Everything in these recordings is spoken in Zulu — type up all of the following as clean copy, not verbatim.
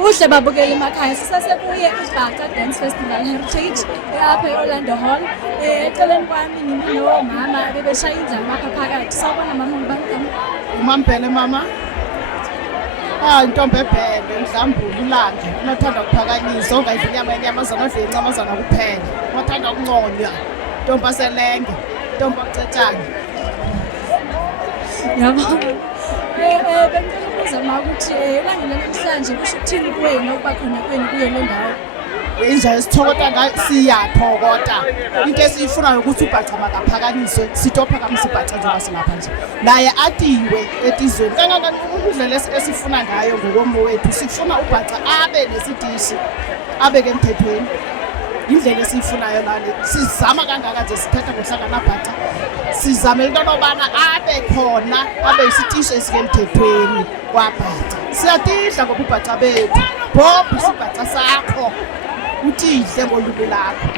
Kuhle babukeli emakhaya sisasekuye iBhaca Dance Festival Heritage apha eOrlando Hall. Eceleni kwami ngimi nomama bebeshaya indlama apha phakathi. Sawubona mama ngibani? Umampele mama. Intombi ebhele mhlambulu ulanga unothanda ukuphakanyiswa ongayidla inyamazana odla inyamazana kuphela unothanda ukunconywa intombi aselenge intombi okucetshana. Yabona. Bengicela ukubuza ma ukuthi elangeni namhlanje kusho ukuthini kuwena ukuba khona kwenu kuyo le ndawo? Indlela esithokota ngayo siyathokota. Into esiyifunayo ukuthi uBhaca makaphakanyiswe sitophakamisa iBhaca njengoba silapha nje. Naye atiwe etizweni. Kangangani indlela esifuna ngayo ngokomo wethu sifuna uBhaca abe nesitishi abeke emthethweni. Indlela esiyifunayo nale sizama kangaka nje sithatha ngohlangana naBhaca. Sizame into nobana abe khona abe isitishi esikemthethweni kwaBhaca. Siyatidla ngoba uBhaca bethu. Bob isiBhaca sakho. Utihle ngolulu lakho.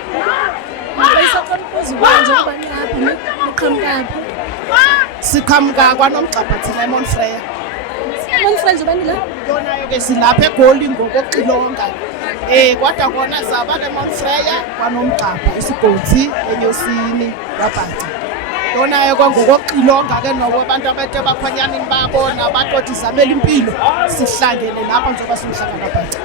Bayisaqonqoza manje kuba ngapha niqhamukaphi? Siqhamuka kwaNomgxabha thina eMonfreya. Monfreya nje bani la? Yona ke silapha eGoli ngokoxilonga. Kodwa kona zaba eMonfreya kwaNomgxabha isigodi eNyosini kwaBhaca. Yona kwangokoxilonga ke nokubantu abethe bakhanyana babona batoti zamela impilo sihlangene lapha njengoba simhlanga kaBhaca.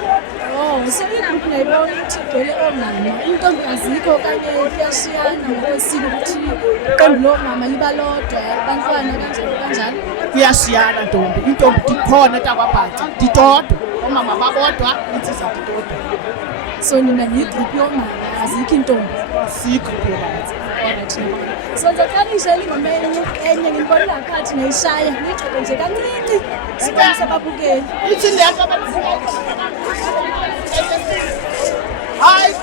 So igroup ngiyayibona ukuthi igcwele omama. Intombi azikho okanye kuyashiyana ngokwesiko ukuthi iqembu lomama liba lodwa abantwana kanjalo. Kuyashiyana ntombi. Intombi dikhona etakwaBhaca. Didodwa. Omama babodwa insizwa didodwa. So nina yigroup yomama azikho intombi. Sikho phela. So ngizoqalisha ingoma enye ngibona laphathi ngiyishaya ngigcobe nje kancane. Sibonisa ababukeli. Ithi le nto abafuna. Hayi